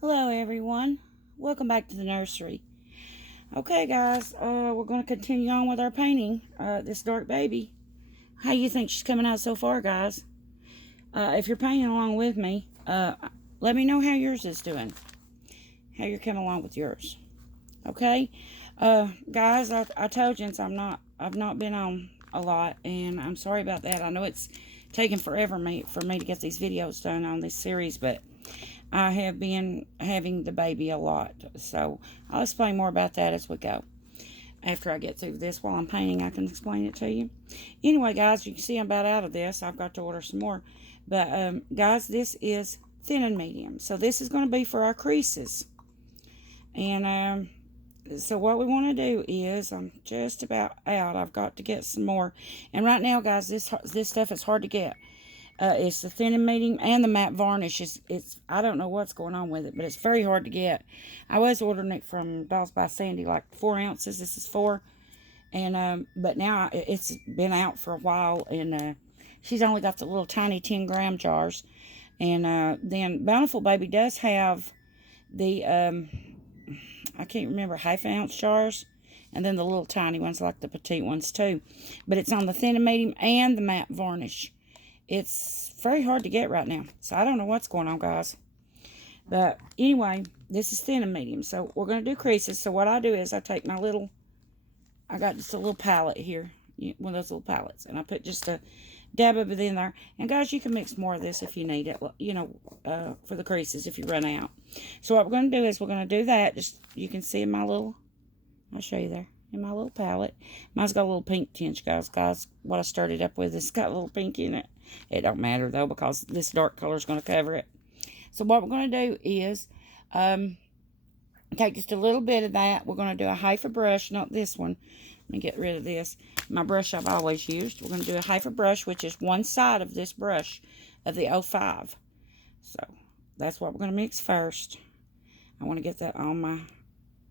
Hello everyone, welcome back to the nursery. Okay guys, we're going to continue on with our painting, this dark baby. How you think she's coming out so far, guys? If you're painting along with me, let me know how yours is doing. How you're coming along with yours. Okay? Guys, I told you I've not been on a lot, and I'm sorry about that. I know it's taken forever for me to get these videos done on this series, but I have been having the baby a lot, so I'll explain more about that as we go. After I get through this while I'm painting, I can explain it to you. Anyway, guys, you can see I'm about out of this. I've got to order some more. But, guys, this is thin and medium. So this is going to be for our creases. And so what we want to do is, I'm just about out. I've got to get some more. And right now, guys, this stuff is hard to get. It's the thin and medium and the matte varnish. It's I don't know what's going on with it, but it's very hard to get. I was ordering it from Dolls by Sandy, like 4 ounces. This is 4. And but now it's been out for a while, and she's only got the little tiny 10-gram jars. And then Bountiful Baby does have the I can't remember, half-ounce jars, and then the little tiny ones like the petite ones too. But it's on the thin and medium and the matte varnish. It's very hard to get right now, so I don't know what's going on, guys. But anyway, this is thin and medium, so we're going to do creases. So what I do is I take my little, I got just a little palette here, one of those little palettes, and I put just a dab of it in there. And guys, you can mix more of this if you need it, for the creases if you run out. So what we're going to do is we're going to do that. Just, you can see in my little, I'll show you there, in my little palette. Mine's got a little pink tinge, guys. What I started up with, it's got a little pink in it. It don't matter, though, because this dark color is going to cover it. So what we're going to do is take just a little bit of that. We're going to do a half a brush, not this one. Let me get rid of this. My brush I've always used. We're going to do a half a brush, which is one side of this brush of the 05. So that's what we're going to mix first. I want to get that on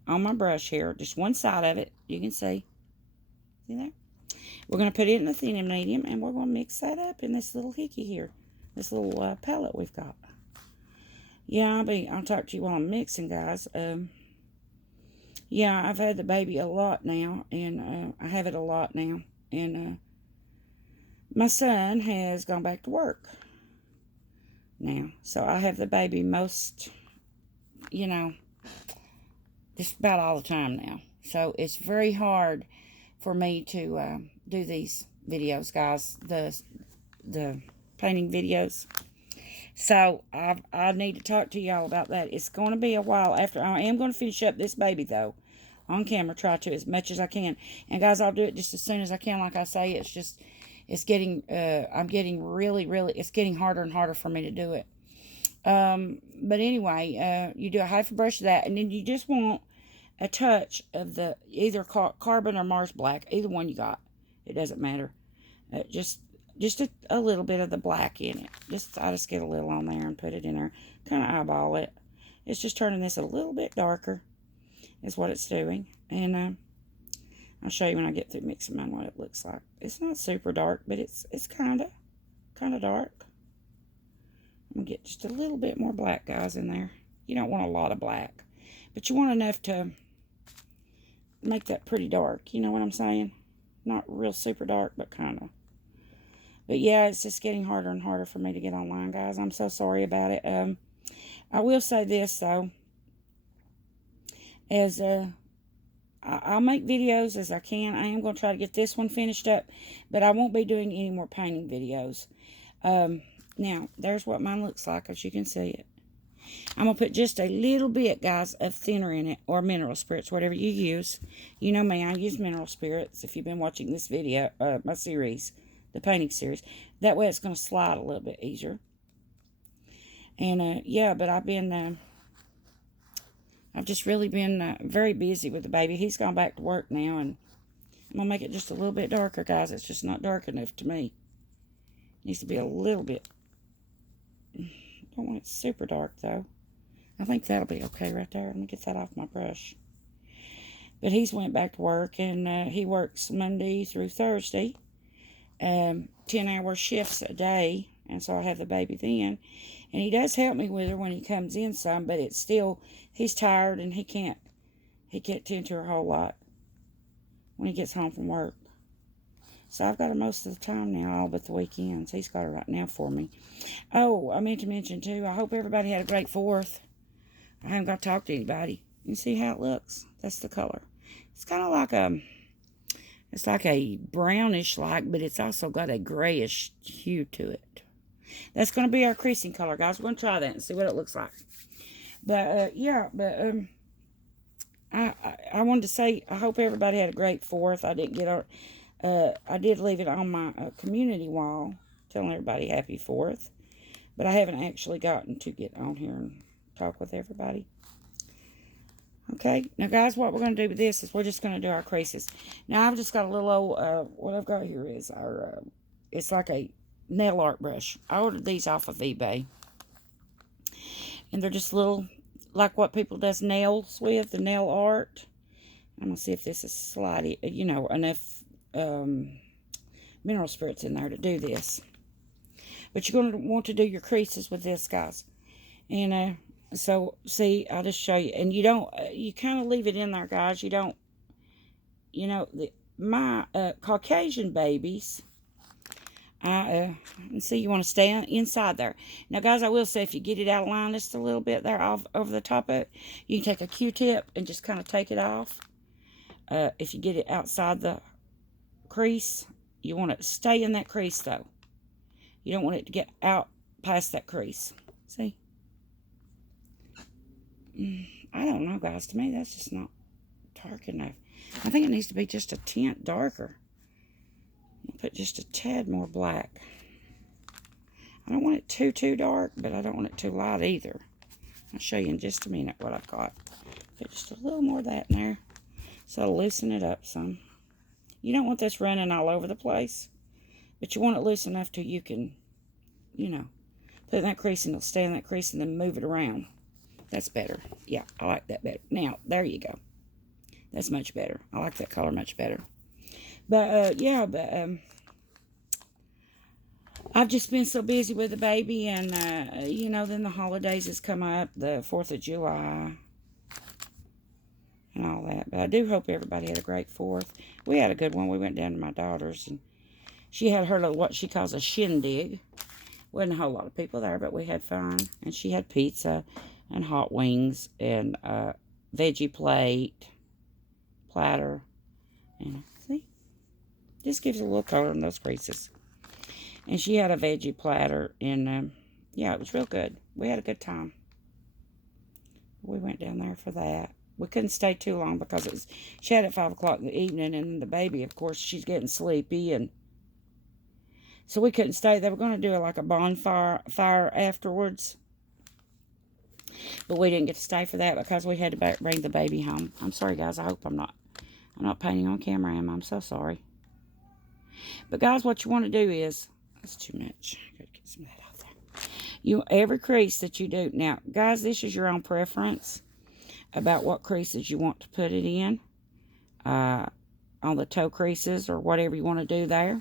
my brush here. Just one side of it. You can see. See there? We're going to put it in the thin and medium, and we're going to mix that up in this little hickey here. This little palette we've got. Yeah, I'll talk to you while I'm mixing, guys. Yeah, I've had the baby a lot now, and I have it a lot now. And my son has gone back to work now. So I have the baby most, just about all the time now. So it's very hard for me to do these videos, guys, the painting videos. So I need to talk to y'all about that. It's going to be a while after. I am going to finish up this baby, though, on camera. Try to as much as I can. And guys, I'll do it just as soon as I can. Like I say, it's getting I'm getting really, it's getting harder and harder for me to do it. But anyway, you do a half a brush of that, and then you just want a touch of the either carbon or Mars black, either one you got. It doesn't matter. Just a little bit of the black in it. I just get a little on there and put it in there. Kind of eyeball it. It's just turning this a little bit darker. Is what it's doing. And I'll show you when I get through mixing mine what it looks like. It's not super dark, but it's kind of dark. I'm going to get just a little bit more black, guys, in there. You don't want a lot of black, but you want enough to make that pretty dark. You know what I'm saying? Not real super dark, but kind of. But yeah, it's just getting harder and harder for me to get online, guys. I'm so sorry about it. I will say this, though. As I'll make videos as I can. I am going to try to get this one finished up, but I won't be doing any more painting videos. Now, there's what mine looks like, as you can see it. I'm going to put just a little bit, guys, of thinner in it, or mineral spirits, whatever you use. You know me, I use mineral spirits, if you've been watching this video, my series, the painting series. That way it's going to slide a little bit easier. And, yeah, but I've just really been very busy with the baby. He's gone back to work now, and I'm going to make it just a little bit darker, guys. It's just not dark enough to me. It needs to be a little bit. Don't want it super dark, though. I think that'll be okay right there. Let me get that off my brush. But he's went back to work, and he works Monday through Thursday. 10-hour shifts a day, and so I have the baby then. And he does help me with her when he comes in some, but it's still, he's tired and he can't tend to her a whole lot when he gets home from work. So I've got her most of the time now, all but the weekends. He's got her right now for me. Oh, I meant to mention too, I hope everybody had a great 4th. I haven't got to talk to anybody. You see how it looks? That's the color. It's kind of like it's like a brownish like, but it's also got a grayish hue to it. That's going to be our creasing color, guys. We're going to try that and see what it looks like. But, yeah, but, I wanted to say, I hope everybody had a great 4th. I didn't get I did leave it on my community wall, telling everybody happy 4th. But I haven't actually gotten to get on here and talk with everybody. Okay, now guys, what we're going to do with this is we're just going to do our creases. Now I've just got a little old, what I've got here is our, it's like a nail art brush. I ordered these off of eBay. And they're just little, like what people does nails with, the nail art. I'm going to see if this is slidey, you know, enough mineral spirits in there to do this. But you're going to want to do your creases with this, guys. And, so, see, I'll just show you. And you don't, you kind of leave it in there, guys. You don't, you know, my Caucasian babies, and see, you want to stay inside there. Now, guys, I will say, if you get it out of line just a little bit there off, over the top of it, you can take a Q-tip and just kind of take it off. If you get it outside the crease, you want to stay in that crease, though. You don't want it to get out past that crease. See? I don't know, guys. To me, that's just not dark enough. I think it needs to be just a tint darker. I'll put just a tad more black. I don't want it too dark, but I don't want it too light either. I'll show you in just a minute what I've got. Put just a little more of that in there. So it'll loosen it up some. You don't want this running all over the place. But you want it loose enough till you can, you know, put in that crease and it'll stay in that crease and then move it around. That's better. Yeah, I like that better. Now, there you go. That's much better. I like that color much better. But, yeah, but, I've just been so busy with the baby and, you know, then the holidays has come up, the 4th of July and all that. But I do hope everybody had a great 4th. We had a good one. We went down to my daughter's and she had her little, what she calls a shindig. Wasn't a whole lot of people there, but we had fun. And she had pizza and hot wings and veggie platter. And see, this gives a little color in those creases. And she had a veggie platter, and yeah, it was real good. We had a good time. We went down there for that. We couldn't stay too long because it was, she had it at 5 o'clock in the evening, and the baby, of course, she's getting sleepy, and so we couldn't stay. They were going to do like a bonfire afterwards. But we didn't get to stay for that because we had to bring the baby home. I'm sorry, guys. I hope I'm not painting on camera, am I? I'm so sorry. But, guys, what you want to do is, that's too much. I got to get some of that out there. Every crease that you do. Now, guys, this is your own preference about what creases you want to put it in. On the toe creases or whatever you want to do there.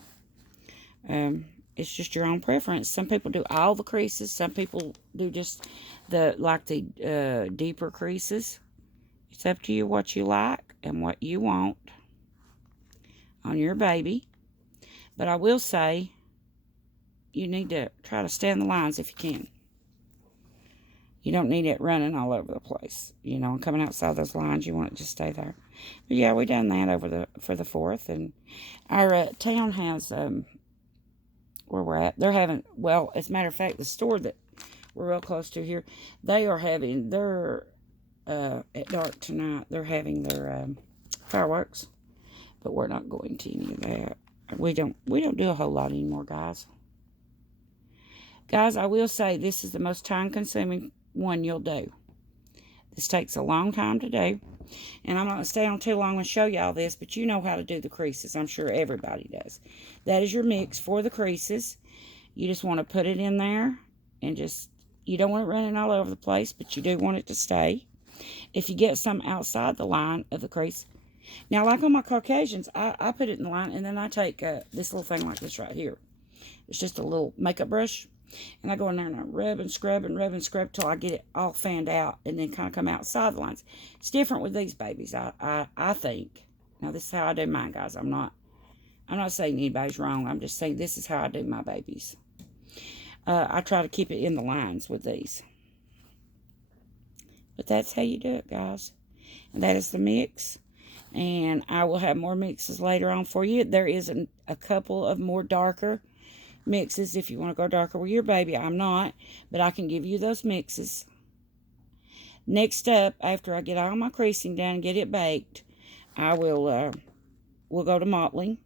It's just your own preference. Some people do all the creases. Some people do just the deeper creases. It's up to you what you like and what you want on your baby. But I will say, you need to try to stay in the lines if you can. You don't need it running all over the place. You know, coming outside those lines, you want it to just stay there. But yeah, we done that for the 4th. And our town has, where we're at, they're having, well, as a matter of fact, the store that we're real close to here, they are having their, at dark tonight, they're having their fireworks. But we're not going to any of that. We don't do a whole lot anymore, guys. Guys, I will say this is the most time-consuming one you'll do. This takes a long time to do. And I'm not going to stay on too long and show you all this, but you know how to do the creases. I'm sure everybody does. That is your mix for the creases. You just want to put it in there and just, you don't want it running all over the place, but you do want it to stay. If you get some outside the line of the crease. Now, like on my Caucasians, I put it in the line, and then I take this little thing like this right here. It's just a little makeup brush, And I go in there and I rub and scrub till I get it all fanned out, and then kind of come out sidelines. It's different with these babies, I think. Now, this is how I do mine, guys. I'm not saying anybody's wrong. I'm just saying this is how I do my babies. I try to keep it in the lines with these. But that's how you do it, guys. And that is the mix. And I will have more mixes later on for you. There is a couple of more darker mixes if you want to go darker with your baby. I'm not, but I can give you those mixes. Next up, after I get all my creasing done and get it baked, I will we'll go to mottling.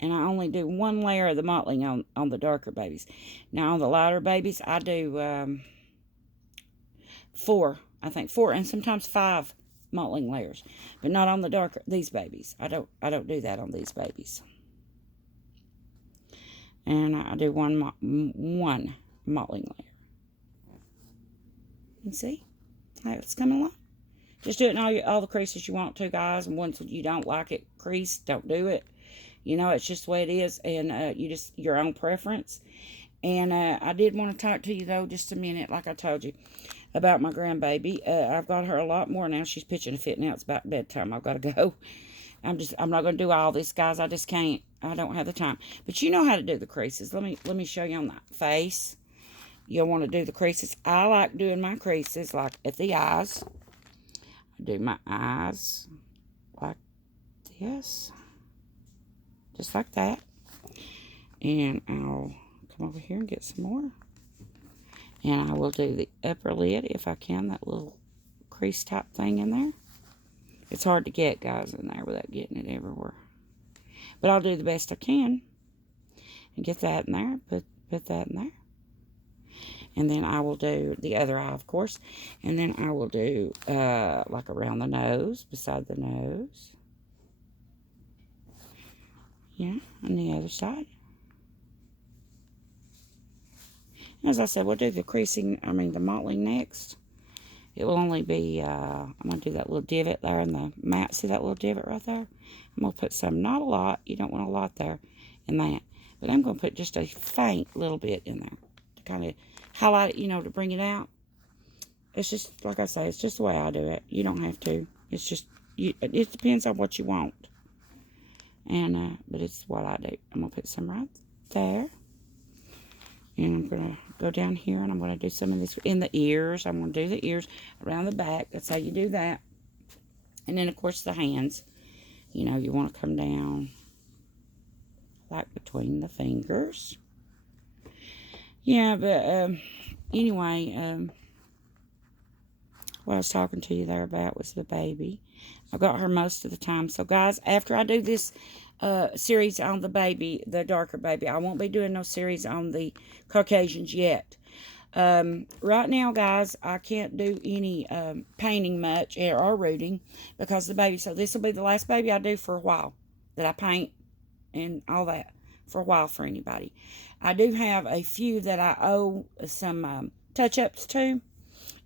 And I only do one layer of the mottling on the darker babies. Now, on the lighter babies, I do 4, I think 4, and sometimes 5 mottling layers, but not on the darker these babies. I don't do that on these babies. And I do one mottling layer. You see how it's coming along. Just do it in all the creases you want to, guys. And once you don't like it creased, don't do it. You know, it's just the way it is, and your own preference. And I did want to talk to you, though, just a minute, like I told you, about my grandbaby. I've got her a lot more now. She's pitching a fit now. It's about bedtime. I've got to go. I'm not going to do all this, guys. I just can't. I don't have the time. But you know how to do the creases. Let me show you on the face. You'll want to do the creases. I like doing my creases like at the eyes. I do my eyes like this. Just like that. And I'll come over here and get some more. And I will do the upper lid if I can. That little crease type thing in there. It's hard to get, guys, in there without getting it everywhere. But I'll do the best I can. And get that in there. Put that in there. And then I will do the other eye, of course. And then I will do like around the nose. Beside the nose. Yeah, on the other side. As I said, we'll do the the mottling next. It will only be, I'm going to do that little divot there in the mat. See that little divot right there? I'm going to put some, not a lot. You don't want a lot there in that. But I'm going to put just a faint little bit in there to kind of highlight it, to bring it out. It's just, like I say, it's just the way I do it. You don't have to. It's just, it depends on what you want. And, but it's what I do. I'm going to put some right there. And I'm going to go down here and I'm going to do some of this in the ears. I'm going to do the ears around the back. That's how you do that. And then, of course, the hands. You want to come down like between the fingers. Yeah, but anyway, what I was talking to you there about was the baby. I've got her most of the time. So, guys, after I do this series on the baby, the darker baby, I won't be doing no series on the Caucasians yet. Right now, guys, I can't do any painting much or rooting because the baby. So this will be the last baby I do for a while that I paint and all that for a while for anybody. I do have a few that I owe some touch-ups to,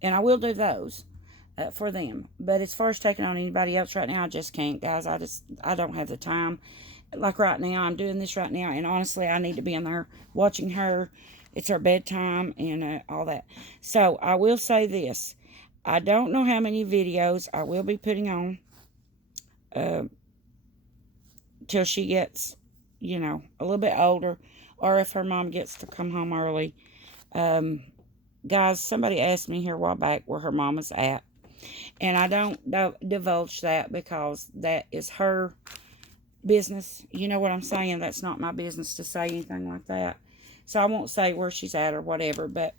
and I will do those for them. But as far as taking on anybody else right now, I just can't, guys. I don't have the time. Like right now, I'm doing this right now, and honestly, I need to be in there watching her. It's her bedtime and all that. So, I will say this. I don't know how many videos I will be putting on till she gets, a little bit older, or if her mom gets to come home early. Guys, somebody asked me here a while back where her mom is at. And I don't divulge that because that is her business. You know what I'm saying? That's not my business to say anything like that. So I won't say where she's at or whatever. But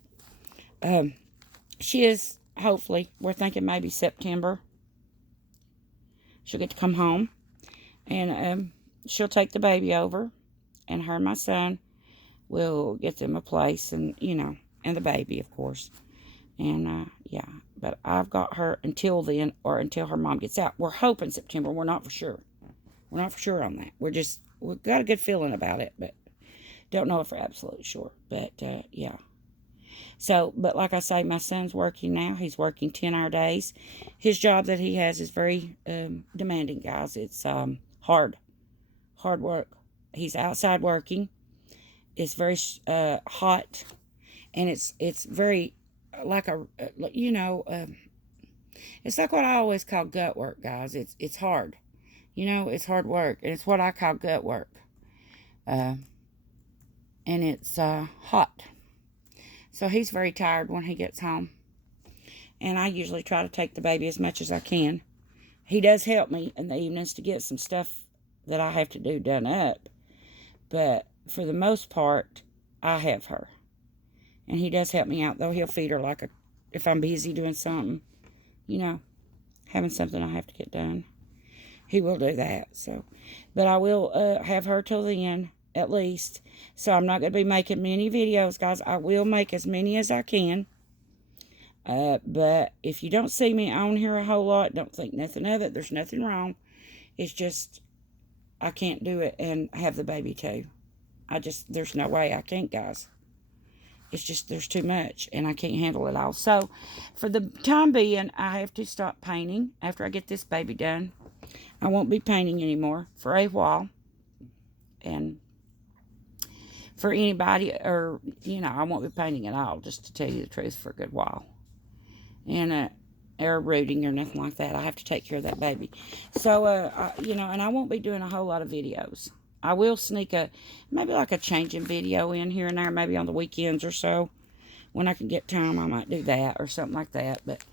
she is, hopefully, we're thinking maybe September. She'll get to come home. And she'll take the baby over. And her and my son will get them a place. And, and the baby, of course. And, yeah. But I've got her until then, or until her mom gets out. We're hoping September. We're not for sure. We're not for sure on that. We've got a good feeling about it, but don't know if we're absolutely sure. But, yeah. So, but like I say, my son's working now. He's working 10-hour days. His job that he has is very demanding, guys. It's hard work. He's outside working. It's very hot. And it's very like it's like what I always call gut work, guys. It's hard. It's hard work, and it's what I call gut work. And it's hot. So he's very tired when he gets home. And I usually try to take the baby as much as I can. He does help me in the evenings to get some stuff that I have to do done up. But for the most part, I have her. And he does help me out, though. He'll feed her if I'm busy doing something, having something I have to get done. He will do that. But I will have her till the end, at least. So I'm not going to be making many videos, guys. I will make as many as I can. But if you don't see me on here a whole lot, don't think nothing of it. There's nothing wrong. It's just I can't do it and have the baby too. There's no way I can't, guys. It's just there's too much and I can't handle it all. So for the time being, I have to stop painting after I get this baby done. I won't be painting anymore for a while. And for anybody, or, I won't be painting at all, just to tell you the truth, for a good while. And, or rooting or nothing like that. I have to take care of that baby. So, and I won't be doing a whole lot of videos. I will sneak maybe like a changing video in here and there, maybe on the weekends or so. When I can get time, I might do that or something like that. But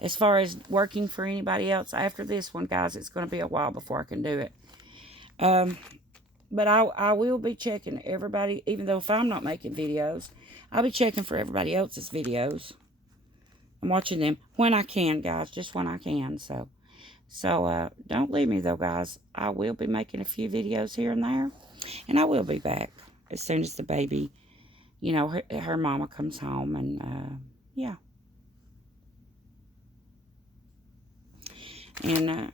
as far as working for anybody else after this one, guys, it's going to be a while before I can do it. But I will be checking everybody, even though if I'm not making videos, I'll be checking for everybody else's videos. I'm watching them when I can, guys, just when I can. So don't leave me, though, guys. I will be making a few videos here and there, and I will be back as soon as the baby, her mama comes home, and, yeah. And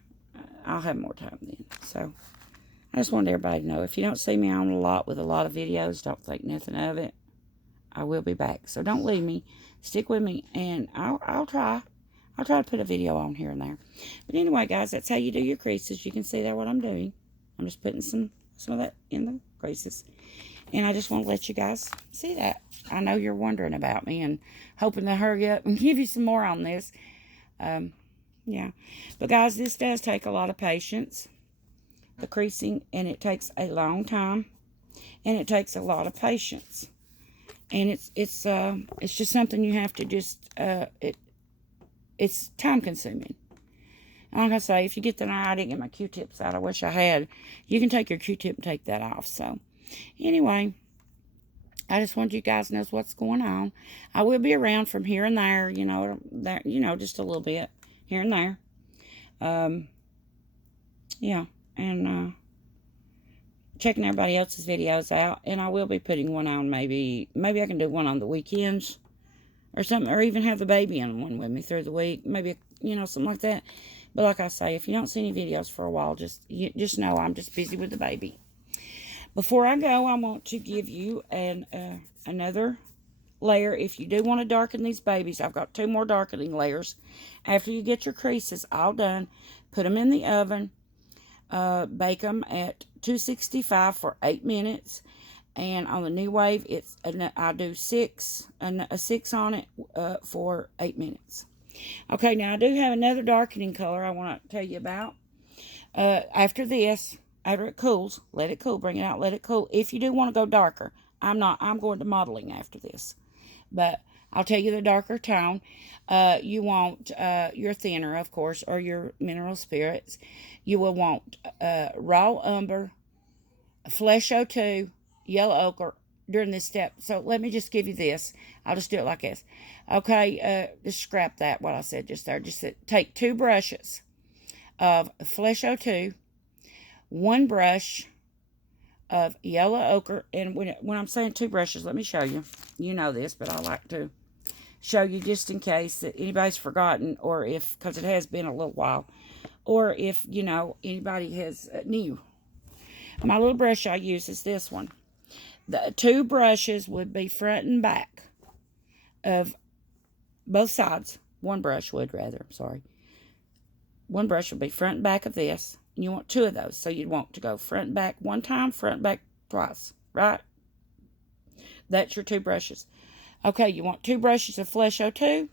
I'll have more time then. So I just wanted everybody to know, if you don't see me on a lot with a lot of videos, don't think nothing of it. I will be back. So don't leave me. Stick with me, and I'll try. I'll try to put a video on here and there. But anyway, guys, that's how you do your creases. You can see there what I'm doing. I'm just putting some of that in the creases. And I just want to let you guys see that. I know you're wondering about me and hoping to hurry up and give you some more on this. Yeah. But, guys, this does take a lot of patience, the creasing, and it takes a long time. And it takes a lot of patience. And it's just something you have to just, it's time consuming. And like I say, if you get the night, I didn't get my Q-tips out. I wish I had. You can take your Q-tip and take that off. So, anyway, I just wanted you guys to know what's going on. I will be around from here and there, just a little bit here and there. Yeah, and checking everybody else's videos out, and I will be putting one on. Maybe I can do one on the weekends or something, or even have the baby in one with me through the week, maybe something like that. But like I say, if you don't see any videos for a while, just know I'm just busy with the baby. Before I go, I want to give you another layer. If you do want to darken these babies, I've got 2 more darkening layers. After you get your creases all done, put them in the oven. Bake them at 265 for 8 minutes. And on the New Wave, I do a 6 on it for 8 minutes. Okay, now I do have another darkening color I want to tell you about. After this, after it cools, let it cool, bring it out, let it cool. If you do want to go darker, I'm going to mottling after this. But I'll tell you the darker tone. You want your thinner, of course, or your mineral spirits. You will want raw umber, flesh O2, yellow ochre during this step. So let me just give you this. I'll just do it like this. Okay, just scrap that, what I said just there. Just take 2 brushes of flesh O2, 1 brush of yellow ochre. And when I'm saying 2 brushes, let me show you. You know this, but I like to show you just in case that anybody's forgotten, or because it has been a little while, or if, anybody has new. My little brush I use is this one. The 2 brushes would be front and back of both sides. 1 brush would, rather, I'm sorry. 1 brush would be front and back of this. And you want 2 of those. So you'd want to go front and back 1 time, front and back twice, right? That's your 2 brushes. Okay, you want 2 brushes of Flesh 02,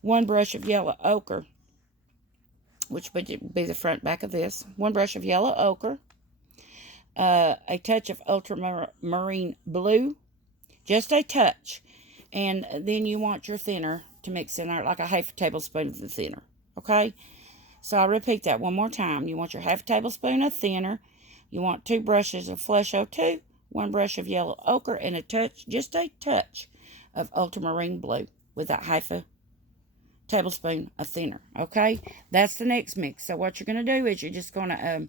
1 brush of yellow ochre, which would be the front back of this, 1 brush of yellow ochre, a touch of ultramarine blue, just a touch, and then you want your thinner to mix in there, like a half a tablespoon of the thinner, okay? So I'll repeat that one more time. You want your half a tablespoon of thinner, you want 2 brushes of Flesh 02, 1 brush of yellow ochre, and a touch, just a touch of ultramarine blue with that half a tablespoon of thinner, okay? That's the next mix. So what you're going to do is you're just going to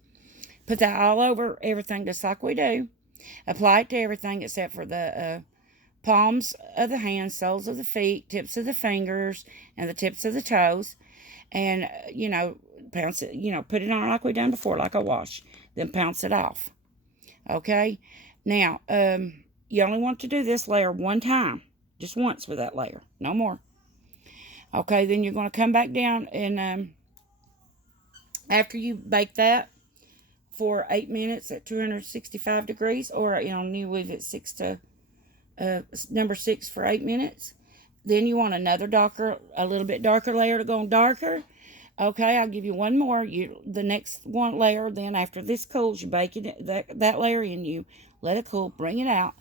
put that all over everything just like we do. Apply it to everything except for the palms of the hands, soles of the feet, tips of the fingers, and the tips of the toes. And, you know, pounce it, you know, put it on like we done before, like a wash. Then pounce it off. Okay? Now, you only want to do this layer one time. Just once with that layer. No more. Okay, then you're going to come back down and after you bake that for 8 minutes at 265 degrees, or, you know, you leave it number 6 for 8 minutes. Then you want another a little bit darker layer to go on darker. Okay, I'll give you one more. The next one layer, then after this cools, you bake it, that layer in, you let it cool, bring it out.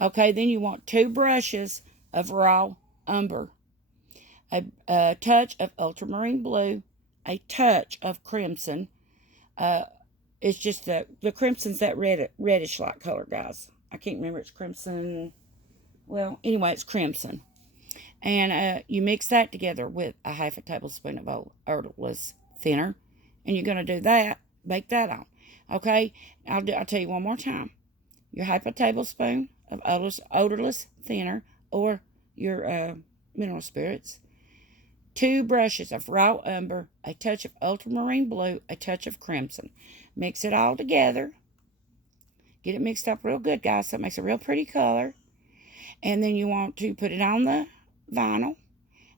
Okay, then you want 2 brushes of raw umber, a touch of ultramarine blue, a touch of crimson. It's just the crimson's that reddish light color, guys. I can't remember, it's crimson. Well, anyway, it's crimson. And you mix that together with a half a tablespoon of odorless thinner. And you're going to do that, bake that on. Okay? I'll tell you one more time. Your half a tablespoon of odorless thinner, or your mineral spirits. 2 brushes of raw umber, a touch of ultramarine blue, a touch of crimson. Mix it all together. Get it mixed up real good, guys, so it makes a real pretty color. And then you want to put it on the vinyl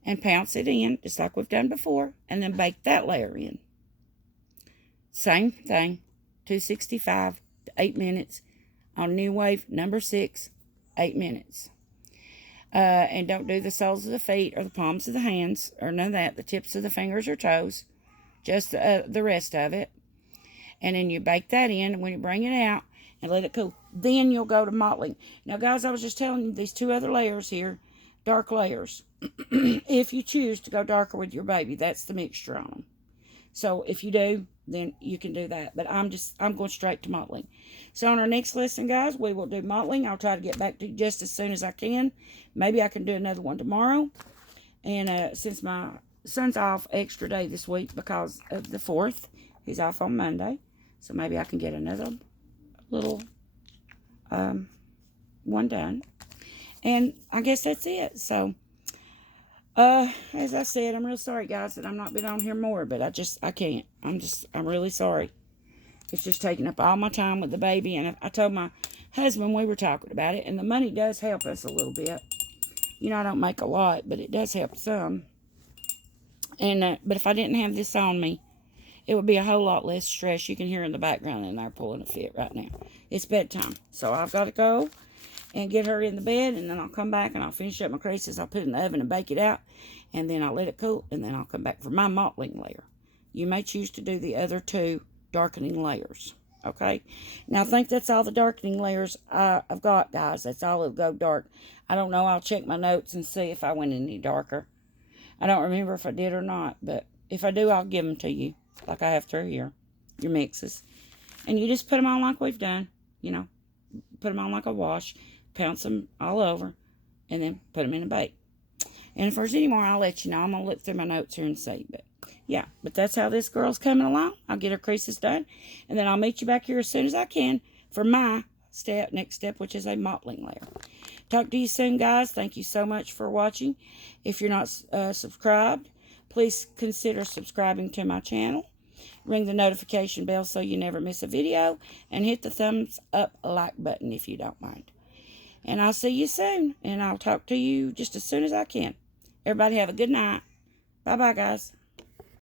and pounce it in, just like we've done before, and then bake that layer in. Same thing, 265 to 8 minutes on New Wave number 6, 8 minutes. And don't do the soles of the feet or the palms of the hands or none of that, the tips of the fingers or toes, just the rest of it. And then you bake that in, and when you bring it out and let it cool, then you'll go to mottling. Now, guys, I was just telling you these 2 other layers here, dark layers. If you choose to go darker with your baby, that's the mixture on them. So if you do, then you can do that. But I'm going straight to mottling. So on our next lesson, guys, we will do mottling. I'll try to get back to you just as soon as I can. Maybe I can do another one tomorrow. And since my son's off extra day this week because of the 4th, he's off on Monday. So maybe I can get another little one done. And I guess that's it. So, as I said, I'm real sorry, guys, that I'm not been on here more, but I can't. I'm really sorry. It's just taking up all my time with the baby, and I told my husband we were talking about it, and the money does help us a little bit. You know, I don't make a lot, but it does help some. And, but if I didn't have this on me, it would be a whole lot less stress. You can hear in the background, and they're pulling a fit right now. It's bedtime, so I've got to go and get her in the bed, and then I'll come back and I'll finish up my creases. I'll put it in the oven and bake it out, and then I'll let it cool, and then I'll come back for my mottling layer. You may choose to do the other 2 darkening layers, okay? Now, I think that's all the darkening layers I've got, guys. That's all it'll go dark. I don't know. I'll check my notes and see if I went any darker. I don't remember if I did or not, but if I do, I'll give them to you, like I have through here, your mixes. And you just put them on like we've done, you know, put them on like a wash, pounce them all over, and then put them in a bake. And if there's any more, I'll let you know. I'm going to look through my notes here and see. But, yeah, but that's how this girl's coming along. I'll get her creases done, and then I'll meet you back here as soon as I can for my next step, which is a mottling layer. Talk to you soon, guys. Thank you so much for watching. If you're not subscribed, please consider subscribing to my channel. Ring the notification bell so you never miss a video, and hit the thumbs up like button if you don't mind. And I'll see you soon, and I'll talk to you just as soon as I can. Everybody have a good night. Bye-bye, guys.